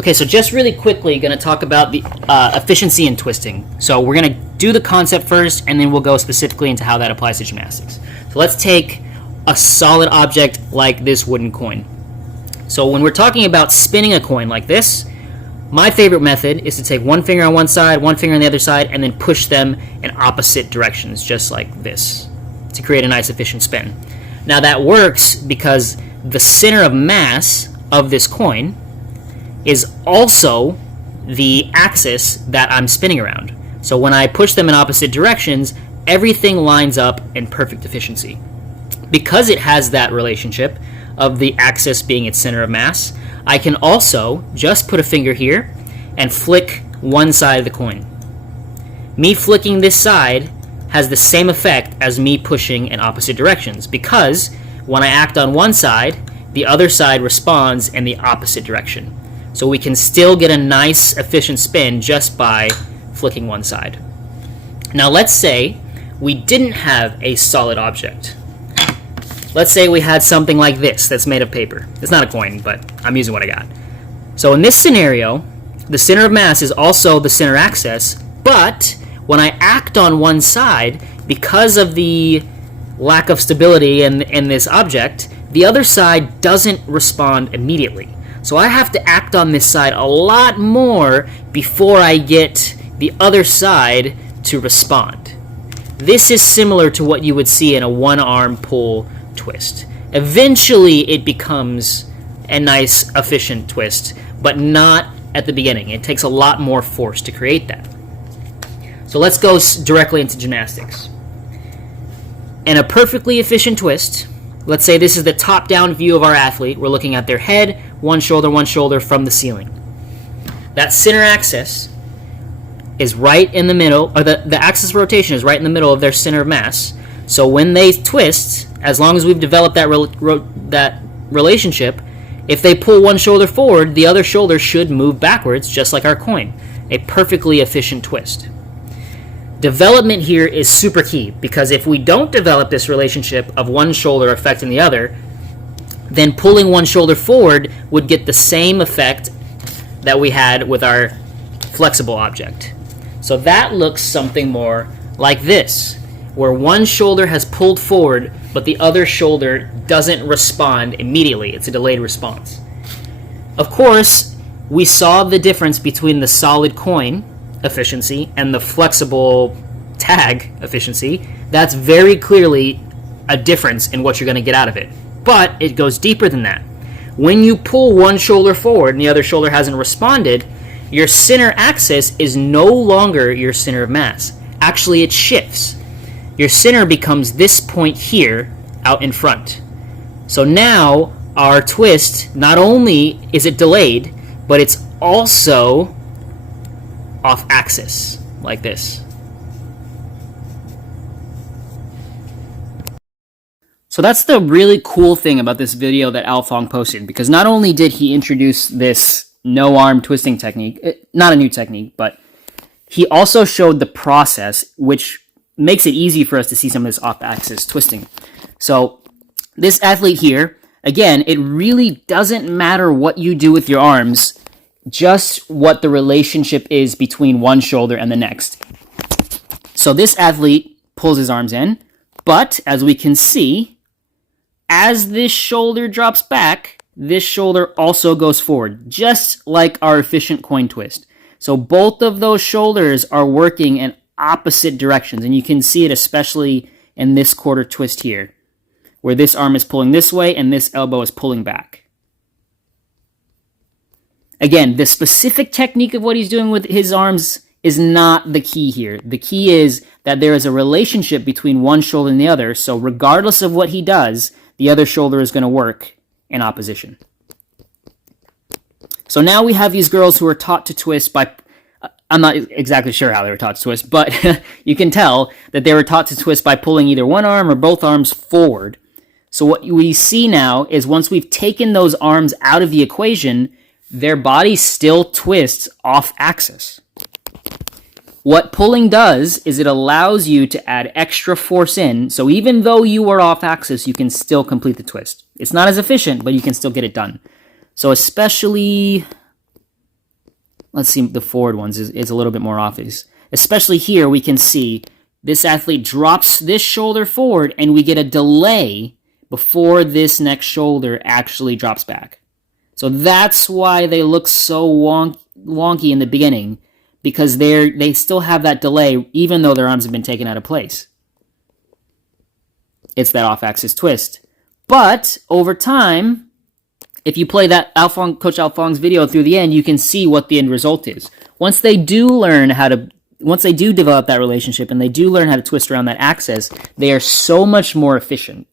Okay, so just really quickly, going to talk about the efficiency in twisting. So we're going to do the concept first, and then we'll go specifically into how that applies to gymnastics. So let's take a solid object like this wooden coin. So when we're talking about spinning a coin like this, my favorite method is to take one finger on one side, one finger on the other side, and then push them in opposite directions, just like this, to create a nice efficient spin. Now that works because the center of mass of this coin is also the axis that I'm spinning around. So when I push them in opposite directions, everything lines up in perfect efficiency. Because it has that relationship of the axis being its center of mass, I can also just put a finger here and flick one side of the coin. Me flicking this side has the same effect as me pushing in opposite directions, because when I act on one side, the other side responds in the opposite direction. So we can still get a nice efficient spin just by flicking one side. Now let's say we didn't have a solid object. Let's say we had something like this that's made of paper. It's not a coin, but I'm using what I got. So in this scenario, the center of mass is also the center axis, but when I act on one side, because of the lack of stability in this object, the other side doesn't respond immediately. So I have to act on this side a lot more before I get the other side to respond. This is similar to what you would see in a one-arm pull twist. Eventually it becomes a nice, efficient twist, but not at the beginning. It takes a lot more force to create that. So let's go directly into gymnastics. In a perfectly efficient twist, let's say this is the top-down view of our athlete. We're looking at their head, one shoulder from the ceiling. That center axis is right in the middle, or the axis of rotation is right in the middle of their center of mass. So when they twist, as long as we've developed that relationship, if they pull one shoulder forward, the other shoulder should move backwards, just like our coin. A perfectly efficient twist. Development here is super key, because if we don't develop this relationship of one shoulder affecting the other, then pulling one shoulder forward would get the same effect that we had with our flexible object. So that looks something more like this, where one shoulder has pulled forward, but the other shoulder doesn't respond immediately. It's a delayed response. Of course, we saw the difference between the solid coin efficiency and the flexible tag efficiency. That's very clearly a difference in what you're going to get out of it. But it goes deeper than that. When you pull one shoulder forward and the other shoulder hasn't responded, your center axis is no longer your center of mass. Actually, it shifts. Your center becomes this point here out in front. So now our twist, not only is it delayed, but it's also off axis, like this. So that's the really cool thing about this video that Al Fong posted, because not only did he introduce this no-arm twisting technique, not a new technique, but he also showed the process, which makes it easy for us to see some of this off-axis twisting. So this athlete here, again, it really doesn't matter what you do with your arms, just what the relationship is between one shoulder and the next. So this athlete pulls his arms in, but as we can see, as this shoulder drops back, this shoulder also goes forward, just like our efficient coin twist. So both of those shoulders are working in opposite directions, and you can see it especially in this quarter twist here, where this arm is pulling this way and this elbow is pulling back. Again, the specific technique of what he's doing with his arms is not the key here. The key is that there is a relationship between one shoulder and the other, so regardless of what he does, the other shoulder is going to work in opposition. So now we have these girls who are taught to twist by, I'm not exactly sure how they were taught to twist, but you can tell that they were taught to twist by pulling either one arm or both arms forward. So what we see now is once we've taken those arms out of the equation, their body still twists off axis. What pulling does is it allows you to add extra force in, so even though you are off axis, you can still complete the twist. It's not as efficient, but you can still get it done. So especially let's see, the forward ones is a little bit more obvious. Especially here, we can see this athlete drops this shoulder forward, and we get a delay before this next shoulder actually drops back. So that's why they look so wonky in the beginning, because they still have that delay even though their arms have been taken out of place. It's that off-axis twist. But over time, if you play that Coach Alphong's video through the end, you can see what the end result is. Once they do develop that relationship and they do learn how to twist around that axis, they are so much more efficient.